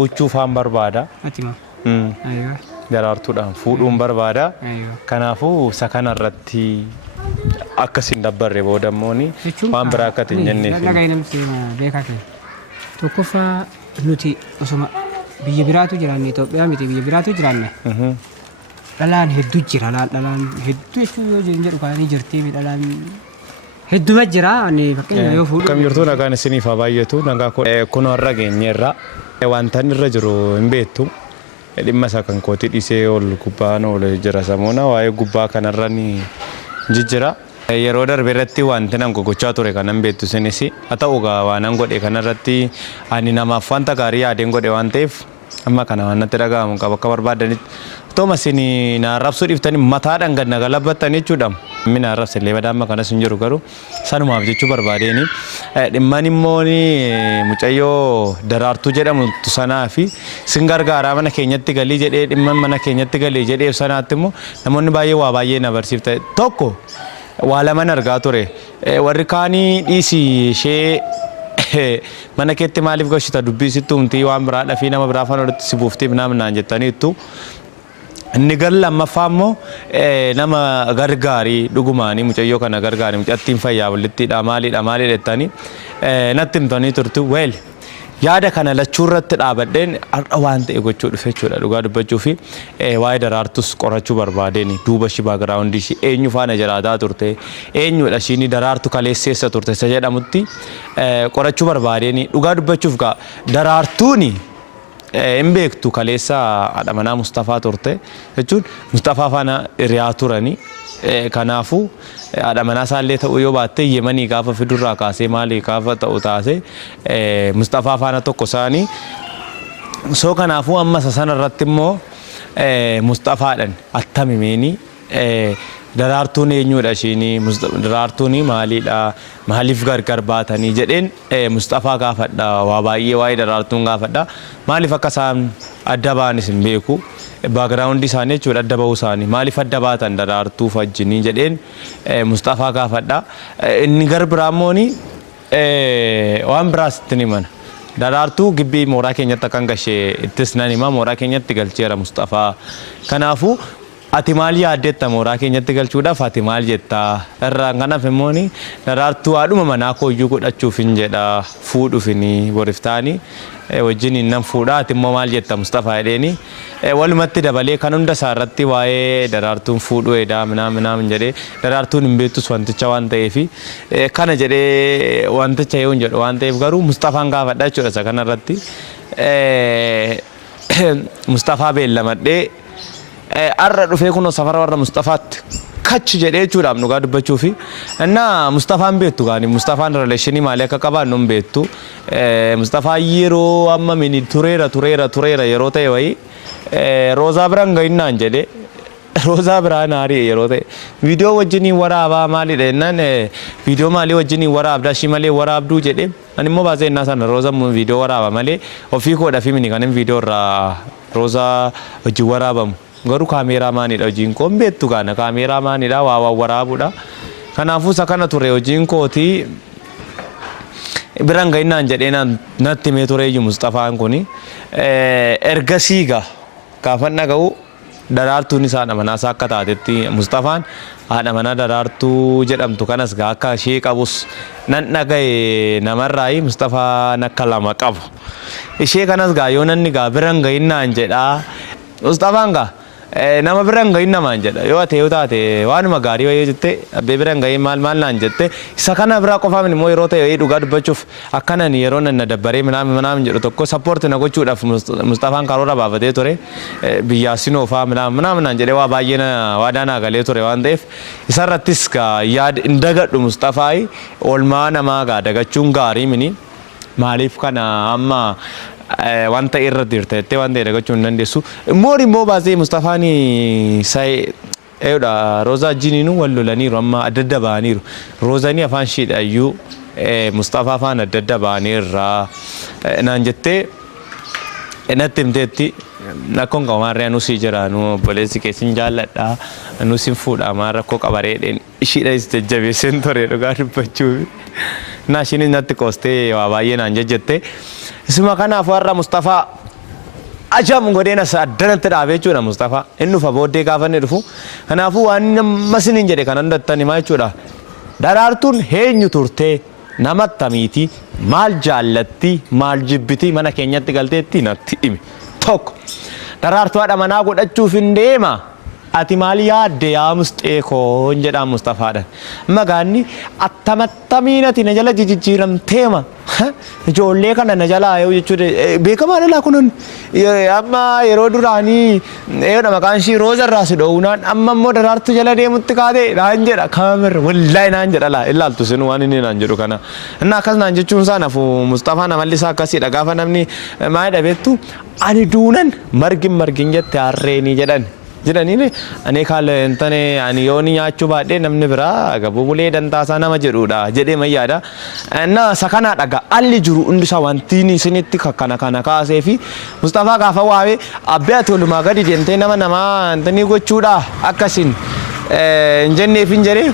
Uchuufaan barbaada. Atima. Aywa. Daraartuudhaan fuudhuun barbaada. Aywa. Kanaafuu isa kanarratti akkasiin dabbarre boodammooni waan biraa akka hin jennee fi. Laga ilaalchi beekaa ta'e. Tokkoffaa nuti osoma biyya biraatu jiraanne Itoophiyaa miti biyya biraatu jiraanne. Dhalaan hedduu jira dhalaan hedduu jechuun yoo jedhu kaanii jirtii dhalaan hedduu jira ani fakkeenya yoo fuudhu. Kam jirtu nagaan isiniif haa baay'atu nagaa kun har'a geenyeerra wanta inni irra jiru hin beektu dhimma isaa kan kooti dhisee ol gubbaan ol jira samuuna waa'ee gubbaa kanarra ni jijjira. Yeroo darbe irratti wanti nan gochaa ture kanan beektu sinis haa ta'u waan an godhe kanarratti ani namaaf wanta gaarii yaadeen godhe waan ta'eef amma kana waan natti dhaga'amu qaba akka barbaadanitti. Thomas ni na rapsu diftani mataadhaan gad naga labbattanii jechuudha. Inni na rapsa illee badaama kanas hin jiru garuu sanumaaf jechuu barbaadeen dhimman immoo mucayyoo daraartuu jedhamu sanaa fi sin gargaaraa mana keenyatti galii jedhee dhimma mana keenyatti galii jedhee sanaatti immoo namoonni baay'ee waa baay'ee na barsiifte tokko waa lama argaa ture warri kaanii dhiisii ishee mana keetti maaliif goshita dubbisitti humtii waan biraadhaa fi nama biraa fan walitti si buuftiif naan jettaniittu. Inni lammaffaa immoo nama gargaarii dhugumaanii mucayyoo kana gargaarii mucattiin fayyaa walittidha maaliidha jettanii natti himtanii turtu weel yaada kana lachuu irratti dhaabadheen har'a waan ta'e gochuu dhufe jechuudha dhugaa dubbachuu fi waa'ee daraartus qorachuu barbaadeen duuba ishii baagiraawundii ishii eenyu faana jiraataa turte eenyudha ishiin daraartu kaleesseessa turte isa jedhamutti qorachuu barbaadeen dhugaa dubbachuuf gaa daraartuuni. In beektu kaleessa haadha manaa Mustafaa turte jechuun Mustafaa faana hiriyaa turanii kanaafuu haadha manaa isaallee ta'uu yoo baatte Yemanii gaafa fidurraa kaasee maalii gaafa ta'u taasee Mustafaa faana tokko isaanii soo kanaafuu amma sana irratti immoo Mustafaadhaan attamimeenii daraartuun eenyudha ishiin daraartuun maaliidha maaliif gargar baatanii jedheen Mustafaa gaafadha waa baay'ee waa'ee daraartuun gaafadha maaliif akka isaan adda baanis hin beeku baagiraawundi isaanii jechuudha adda bahuu isaanii maaliif adda baatan daraartuu wajjinii jedheen Mustafaa gaafadha inni garbiraammooni waan biraas itti himana daraartuu gibbii mooraa keenyatti akkan gashee ittis nan hima mooraa keenyatti galcheera Mustafaa kanaafuu ati maal yaaddetta mooraa keenyatti galchuudhaaf ati maal jetta irraan kanaaf immoo daraartuu haadhuma manaa kooyyuu godhachuuf hin jedha fuudhuufini boriftaanii wajjin nan fuudha ati immoo maal jetta Mustafaa jedheeni walumatti dabalee kan hunda isaa irratti waa'ee daraartuun fuudhuu edaa minaamin jedhee daraartuun hin beektus wanticha waan ta'eef kana jedhee wanticha yoo hin jedhu waan ta'eef garuu Mustafaan gaafadha jechuudha isa kanarratti Mustafaa beellamadhee arra dhufee kunoo safara warra Mustafaatti kachi jedhee jechuudhaaf dhugaa dubbachuu fi innaa Mustafaan beektu gaani Mustafaan rileeshinii maalii akka qabaannu hin beektu Mustafaa yeroo amma mini tureera yeroo ta'e wayii Roozaa biraan gahinnaan jedhee Roozaa biraan aarii yeroo ta'e viidiyoo wajjiniin waraabaa maalidha jennaan viidiyoo maalii wajjiniin waraabdaa shii malee waraabduu jedhee ani immoo baasee innaa sana Roozaa viidiyoo waraaba malee ofii koodhaa fi mini kanin viidiyoo irraa Roozaa wajjin waraabamu. Garuu kaameeraa maanidha hojiin koo beektu gaana kaameeraa maanidha waa waraabudha kanaafuu isa kana ture hojiin kootii biraan gahinnaan jedhee natti mee tureeyyu Mustafaan kuni ergasii gaafan dhaga'u daraartuun isaa haadha manaa isaa akka taatetti Mustafaan haadha manaa daraartuu jedhamtu kanas akka ishee qabus nan dhaga'e namarraayi Mustafaan akka lama qabu ishee kanas yoo nanni biraan gahinnaan jedhaa Mustafaan nama biraan gahin namaan jedha yoo ate yoo taate waanuma gaarii wayii jette abbee biraan gahin maal naan jette isa kana biraa qofaa immoo yeroo ta'e dhugaa dubbachuuf akkanan yeroo nan dabbaree minaamin jedhu tokko sappoorti na gochuudhaaf Mustafaan karoora baafatee ture biyyaa sinoofaa minaamin naan jedhee waa baay'ee waadaa naa galee ture waan ta'eef isarrattis yaada hin dagadhu Mustafaayi oolmaa namaa dagachuun gaarii mini maaliif kana amma wanta irra dirteettee waan ta'e dagachuu hin dandeessu. Immoo baasee Mustafaan Roozaa jiniinu wal lolaniiru amma adda adda ba'aniiru. Roozanii afaan ishiidha iyyuu Mustafaa afaan adda adda ba'aniirraa naan jettee natti himteetti rakkoon qabamarree anusii jira obboleessi keessin jaalladha anusin fuudha maan rakkoo qabareedheen ishiidha jajjabeesseen ture dhugaa dubbachuuf. Naa ishiin natti qoostee waa baay'ee naan jajjatte. Isuma kanaaf warra Mustafaa ajam godina saddanatti dhaabee jechuudha Mustafaa inni dhufa booddee gaafa inni dhufu kanaafuu waan masiniin jedhe kanan dattani maa jechuudha daraartuun eenyu turtee nama akkamiiti maal jaallatti maal jibbiti mana keenyatti galteetti natti himi tokko daraartuu haadha manaa godhachuuf hin deema ati maal yaadde yaa Musteekoo jedhaa Mustafaadhaan magaanni attamattamiinati na jala jijjiiramteema ijoollee kana na jalaa yoo jechuudha beekamaa dhalaa kun amma yeroo duraanii eedha maqaan ishii Rooza irraa si dhoowunaan amma immoo daraartuu jala deemutti kaatee naan jedha kaamirra wallaahi naan jedha laa ilaaltu sin waan inni naan jedhu kana inni akkas naan jechuun isaa nafu Mustafaa namallisaa akkasiidha gaafa namni maal dhabeettu ani duunan margin jette harreenii jedhan jedhaniin ani kaale intane ani yooni nyaachuu baadhee namni biraa gabubulee dantaasaa nama jedhuudha jedhee mayyaadha na sakana dhaga alli jiru hundi isaa wantiini isinitti kana kaasee fi Mustafaa gaafa waa'ee abbee ati walumaa gadi deemtee nama intanii gochuudha akkasin injenneef hin jedhee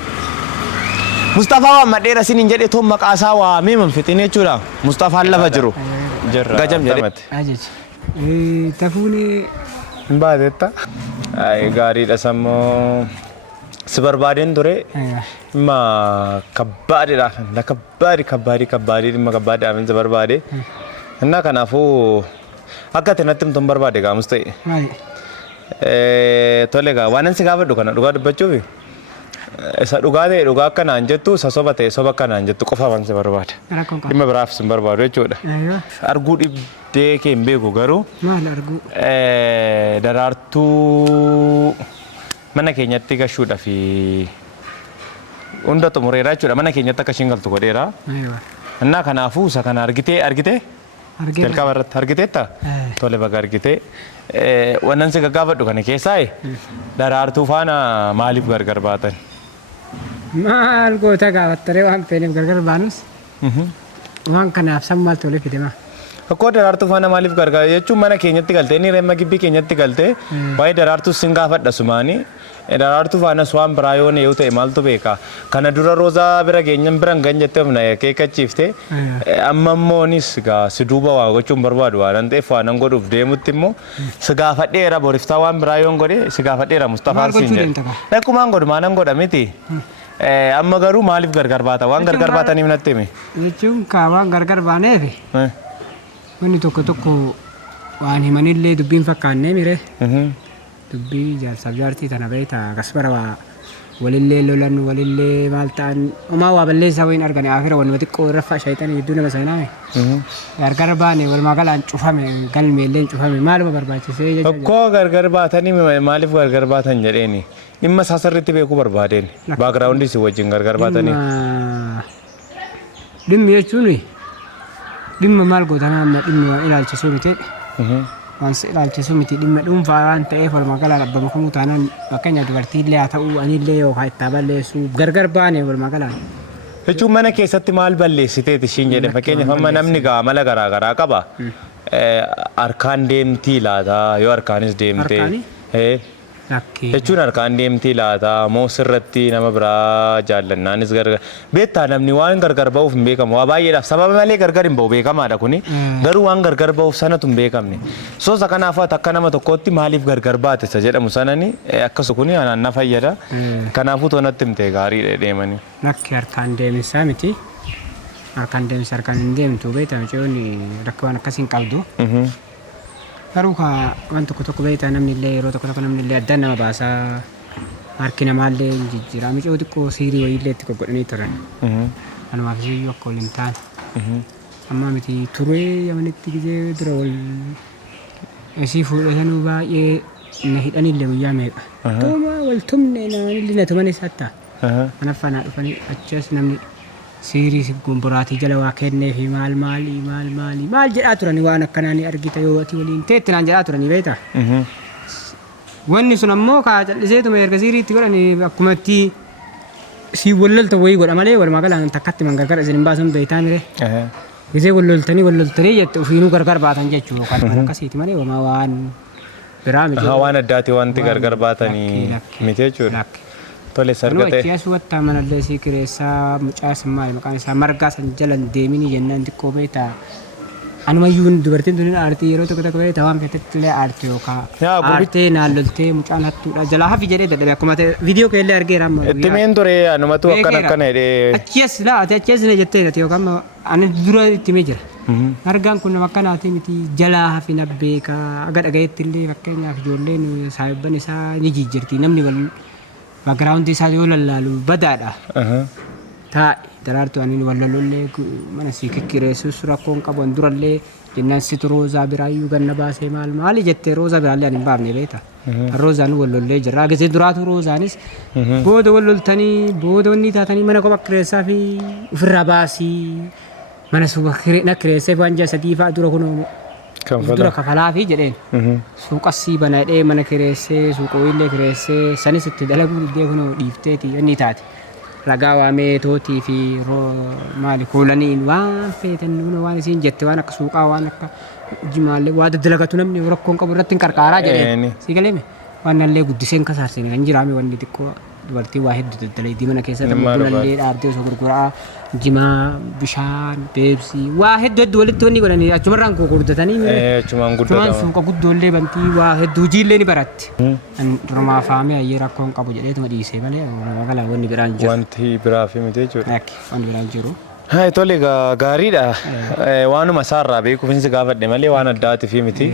Mustafaa waan madheera sin hin jedhee toon maqaasaa waamee manfixin jechuudha Mustafaan lafa jiru gajam jedhee tafuunee baadetta gaariidha sammoo si barbaadeen ture ma kabbaadidha la kabbaadi dhimma kabbaadidhaaf si barbaade innaa kanaafuu akka ati natti himtuun barbaade gaamus ta'e tole gaa waan ansi gaafadhu kana dhugaa dubbachuufi isa dhugaa ta'e dhugaa akka naan jettu isa soba ta'e soba akka naan jettu qofa waan si barbaade dhimma biraaf si barbaadu jechuudha arguu dhibdee kee hin beeku garuu maal arguu daraartuu mana keenyatti gashuudha fi hunda xumureera jechuudha mana keenyatti akka ishiin galtu godheera innaa kanaafuu isa kana argitee jalqaba irratti argiteetta tole baga argitee wannan si gaggaafadhu kana keessaa daraartuu faana maaliif gargar baatan maal goota gaafattaree waan feeneef gargar baanus waan kanaaf sammaal tole fidema akkoo daraartuu faana maaliif gargar jechuun mana keenyatti galtee inni reemma gibbii keenyatti galtee waa'ee daraartuu sin gaafadha sumaanii daraartuu faana waan biraa yoo ta'e maaltu beeka kana dura Roozaa bira geenyan biran gan jettee ofna keekkachiifte amma immoonis gaa si duuba waa gochuun barbaadu waan ta'eef waan godhuuf deemutti immoo si gaafadheera boriftaa waan biraa yoon godhe si gaafadheera Mustafaan siin jedhe akkumaan godhu maanan godha miti amma garuu maaliif gargar baata waan gargar baataniif natti himi jechuun kaa waan gargar baaneef wanni tokko waan himanillee dubbiin fakkaannee mire dubbii jaarsaaf jaartii tana beektaa akkas bara walillee lolan walillee maal ta'an homaa waa balleessaa wayin argane afira wanuma xiqqoo raffa shayxanii hedduu nama seenaame gargar baane walumaa galaan cufame galmeelleen cufame maaluma barbaachisee jechuudha. Akkoo gargar baatanii maaliif gargar baatan jedheeni dhimma isaa sirriitti beekuu barbaadeen baagiraawundii si wajjin gargar baatanii. Dhimmi jechuun dhimma maal gootanaa amma dhimma ilaalchisuu miti waan si ilaalchisuu miti dhimma dhuunfaa waan ta'eef walumaa galaan abbaa kamuu taanaan fakkeenyaaf dubartiillee haa ta'uu anillee yookaan itti balleessuu gargar baane walumaa galaan. Jechuun mana keessatti maal balleessiteeti ishiin jedhe fakkeenyaaf amma namni gaamala garaagaraa qaba harkaan deemtii laata yoo harkaanis deemtee jechuun harkaan deemtii laata moo sirratti nama biraa jaallannaanis gargar beektaa namni waan gargar ba'uuf hin beekamu waa baay'eedhaaf sababa malee gargar hin ba'u beekamaadha kuni garuu waan gargar ba'uuf sanatu hin beekamne soosa kanaaf akka nama tokkootti maaliif gargar baate isa jedhamu sanani akkasu kuni anaan na fayyada kanaafuu toonatti himtee gaariidha deemanii. Lakki harkaan deemisaa miti harkaan deemisa harkaan hin deemtu beektaa micoonni rakka waan akkasiin qabdu. Garuu waan tokko beektaa namni illee yeroo tokko namni illee addaan nama baasaa harki namaallee jijjiiraa micoo xiqqoo siirii wayiillee itti godhanii turan. Kanumaaf iyyuu akka waliin taane. Amma miti turee yamanitti gizee dura wal isii fuudhatanuu baay'ee na hidhanillee guyyaa meeqa. Tooma wal tumne naanillee na tumanis hatta. Kanaaf naa dhufanii achas namni siirii gomboraatii jala waa kennee fi maal jedhaa turani waan akkanaa ni argita yoo ati waliin teetti naan jedhaa turani beektaa. Wanni sun ammoo kaa calliseetuma erga siiriitti godhani akkumatti si wallolta wayii godha malee walumaa galaan takkatti mangargara isin hin baasan beektaa mire. Gisee walloltanii jette ofiinuu gargar baatan jechuudha kan akkasiiti malee waan biraa miti. Waan addaati wanti gargar baatanii miti jechuudha. Tole sargatee. Nuti asii wattaa manallee sii kireessaa mucaas maali maqaan isaa margaa san jalan deemini jennaan xiqqoo beektaa anumayyuun dubartiin tuni aartii yeroo tokko tokko tawaan feetetti illee aartii yookaan aartee naalloltee mucaan hattuudha jalaa hafi jedhee dadhabe akkuma ta'e viidiyoo keellee argeera amma. Itti meen ture anumatu akkana jedhee. Achiis laate achiis illee jettee yookaan ani dura itti mee jira. Argaan kun nama akkanaati miti jalaa hafi nabbeeka aga dhagayetti illee fakkeenyaaf ijoolleen saayibban isaa ni jijjiirti namni wal baagiraawundi isaa yoo lallaalu badaadha. Taa'e daraartuu ani wallalollee mana si kikkireessus rakkoon qaban durallee jennaan situ roozaa biraayyuu ganna baasee maali jettee roozaa biraallee ani hin baafne beeta. Roozaan wallollee jirra gisee duraatu roozaanis booda walloltanii booda wanni taatanii mana kophaa kireessaa fi ofirraa baasii mana suuqa kireessee waan jaa sadii fa'a dura kunoo dura kafalaa fi jedheen suuqasii banadhee mana kireessee suuqooyillee kireessee sanis itti dalaguu diddee kunoo dhiifteeti wanni taate. Ragaa waamee tootii fi maali koolaniin waan feetan waan isiin jette waan akka suuqaa waan akka jimaallee waa daddalagatu namni rakkoon qabu irratti hin qarqaaraa jedheen si galeeme waan nallee guddiseen kasaarsine kan jiraame wanni xiqqoo dubartii waa hedduu daddaleetii mana keessatti bunallee dhaabdee osoo gurguraa jimaa bishaan beebsii waa hedduu walitti wanni godhanii achumarraan gurgurdatanii achumaan guddatan suuqa guddoollee bantii waa hedduu hojiillee ni baratti. Durmaa faamee ayyee rakkoon qabu jedheetuma dhiisee malee magaalaa wanni biraan jiru. Wanti biraa fi miti jechuudha. Wanti biraan jiru. Tole gaariidha. Waanuma isaarraa beekuufinsi gaafadhe malee waan addaati fi miti.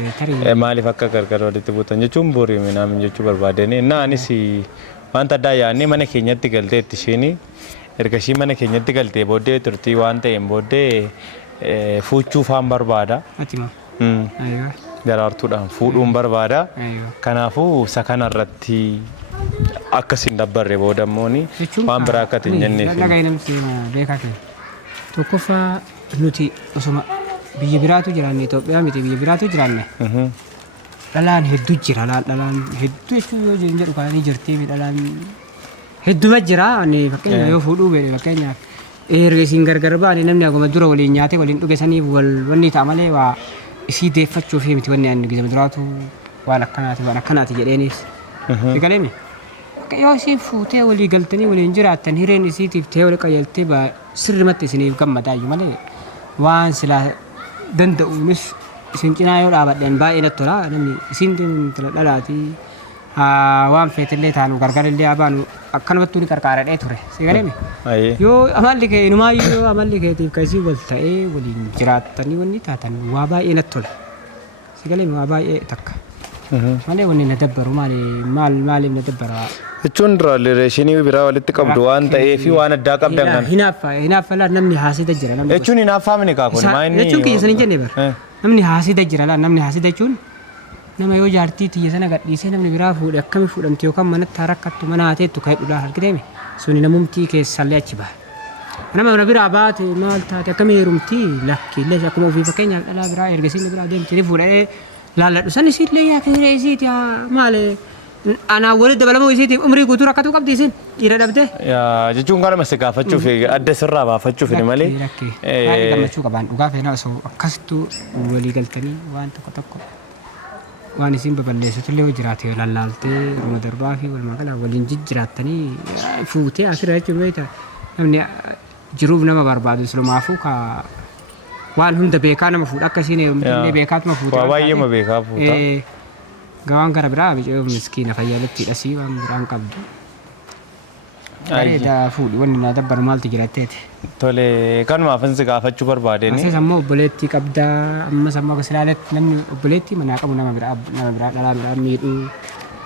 Maaliif akka gargar walitti buutan jechuun borii minaamin jechuu barbaadanii. Naanis wanta addaa yaadnee mana keenyatti galteetti isheen erga ishii mana keenyatti galtee booddee turtii waan ta'een booddee fuuchuu faan barbaada. Daraartuudhaan fuudhuun barbaada. Kanaafuu isa kanarratti akkasiin dabbarre booda immooni waan biraa akka hin jenneef. Dhagaa'ee namti beekaa kenna. Tokkoffaa nuti osoma biyya biraatu jiraanne Itoophiyaa miti biyya biraatu jiraanne. Dhalaan hedduu jira dhalaan hedduu jechuun yoo jedhu kaanii jirtii dhalaan hedduma jira ani fakkeenyaaf yoo fuudhuu beekne fakkeenyaaf erga isiin gargar baane namni akkuma dura waliin nyaatee waliin dhuge saniif wanni ta'a malee waa isii deeffachuu fi miti wanni ani gizama duraatu waan akkanaati jedheenis. Sigaleemi yoo isiin fuutee walii galtanii waliin jiraattan hireen isiitiif ta'ee wali qayyaltee sirrimatti isiniif gammadaayyuu malee waan silaa danda'uunis isin cinaa yoo dhaabadhan baay'ee natti tola namni isin dhalaatii waan feetillee taanu gargarillee abaanu akkanumatti ni qarqaaradhee ture si galeemi yoo amalli kee inumaayyuu yoo amalli keetiif kasii wal ta'ee waliin jiraattanii wanni taatan waa baay'ee natti tola si galeemi waa baay'ee takka malee wanni na dabbaru maaliif na dabbara jechuun rileeshinii biraa walitti qabdu waan ta'eef waan addaa qabdan kan hinaaffaa namni haasida jira namni jechuun hinaaffaa mini kaakun maayinni jechuun kiyya sanin jenne bara namni haasida jira namni haasida jechuun nama yoo jaartii tiyya sana gadhiisee namni biraa fuudhe akkami fuudhamte yookaan manatti rakkattu mana haateettu ka'edhudhaa argiteemi suni namumtii keessallee achi baha. Nama biraa baate maal taate akkami heerumtii lakkiillee akkuma ofii fakkeenyaaf dhalaa biraa ergasiin biraa deemtee fuudhee laalladhu san isiillee yaa kiree isiiti maali ana wali dabalamuu isiitiif umrii guutuu rakkatu qabdi isin dhiira dhabde. Jechuun kanuma si gaafachuuf adda sirraa baafachuuf ni malee. Baay'ee gammachuu qabaan dhugaa feena osoo akkasituu walii galtanii waan tokko waan isin babal'eessitullee yoo jiraate lallaaltee ruma darbaa fi walumaa gala waliin jijjiraattanii fuutee asirra jechuun beekta namni jiruuf nama barbaadu silumaafuu ka waan hunda beekaa nama fuudha akka isiin heerumtillee beekaatuma fuuta. Waa baay'eema beekaa fuuta. Gawaan gara biraa bicoo miskiina fayyadattiidha sii waan biraan qabdu. Bareeda fuudhi wanni na dabbaru maaltu jiratteeti. Tole kanumaaf insi gaafachuu barbaadeen. Asis ammoo obboleettii qabdaa ammas ammoo akka silaaletti namni obboleettii manaa qabu nama biraa dhalaa biraa miidhuu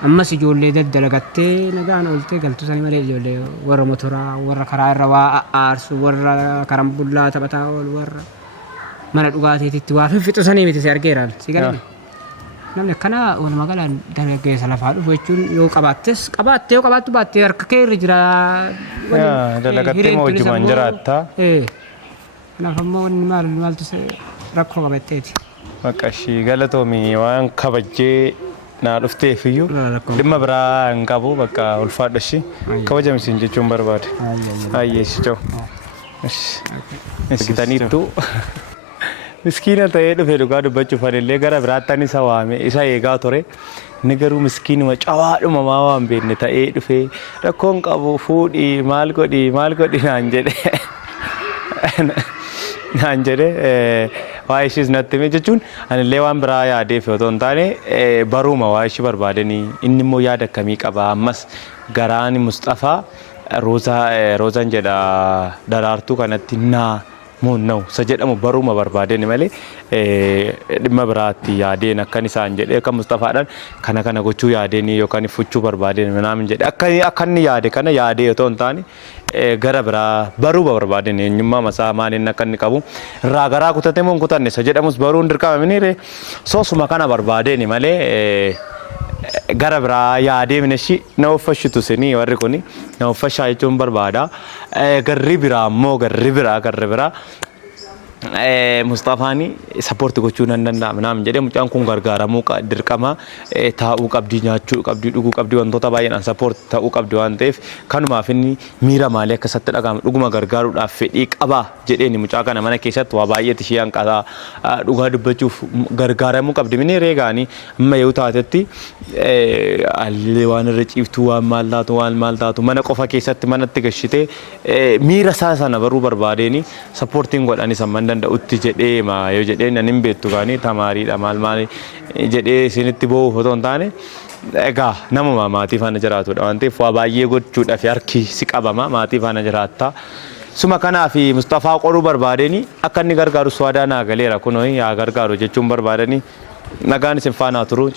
ammas ijoollee daddalagattee nagaan ooltee galtuu sanii malee ijoollee warra motoraa warra karaa irra waa aarsu warra karambullaa taphataa oolu warra mana dhugaatiitti waa fixu sanii miti si argeeraan si galame. Namni akkana walumaa galaan dargaggeessa lafaa dhufu jechuun yoo qabaatte yoo qabaattu baattee harka kee irra jira. Dalagattee moo wajjumaan jiraatta? Kanaaf ammoo maaltu rakkoo qabatteeti. Maqashii galatoomii waan kabajjee naa dhufteefiyyuu dhimma biraa hin qabu bakka ulfaadhashi kabajamisiin jechuun barbaade. Ayyeessi ta'u. Gitaniittu. Miskiina ta'ee dhufee dhugaa dubbachuuf illee gara biraatti isa waame isa eegaa ture inni garuu miskiinuma cawaadhuma maa waan beekne ta'ee dhufee rakkoon qabu fuudhii maal godhi naan jedhe waa'ee ishiis natti hime jechuun anillee waan biraa yaadeef otoo hin taane baruma waa'ee ishii barbaadanii inni immoo yaada akkamii qaba ammas garaan Mustafaa roozaan jedha daraartuu kanatti naa muunnaa'u isa jedhamu baruma barbaadeni malee dhimma biraatti yaadeen akkan isaan jedhee akka Mustafaadhaan kana gochuu yaadeenii yookaan fuchuu barbaadeen minaamin jedhe akka inni yaade kana yaadee otoo hin taane gara biraa baruu barbaaden eenyummaa masaa maaliin akka inni qabu irraa garaa kutatee moo hin kutanne isa jedhamus baruun dirqama miniire soosuma kana barbaadeni malee gara biraa yaadee mineshi na uffashitu sini warri kuni na uffashaa jechuun barbaada garri biraa immoo garri biraa Mustafaani sappoortii gochuu nan danda'a minaamin jedhee mucaan kun gargaaramuu dirqama taa'uu qabdii nyaachuu qabdii dhuguu qabdii wantoota baay'eedhaan sappoortii ta'uu qabdi waan ta'eef kanumaaf inni miira maalii akkasatti dhaga'ama dhuguma gargaaruudhaaf fedhii qaba jedheeni mucaa kana mana keessatti waa baay'eeti ishee hanqataa dhugaa dubbachuuf gargaaramuu qabdi minii reegaanii amma yoo taatetti allee waan irra ciiftuu waan maal taatu mana qofa keessatti manatti gashitee miira isaa sana baruu barbaadeeni sappoortiin godhanii samman danda'utti jedhee yoo jedhee nan hin beektu gaanii tamaariidha maal jedhee isinitti boo'u otoo hin taane egaa namuma maatii faana jiraatudha waan ta'eef waa baay'ee gochuudhaaf harki si qabama maatii faana jiraattaa. Suma kanaaf Mustafaa qoruu barbaadanii akka inni gargaaru swadaa naa galeera kunoo yaa gargaaru jechuun barbaadanii nagaan isin faana turu.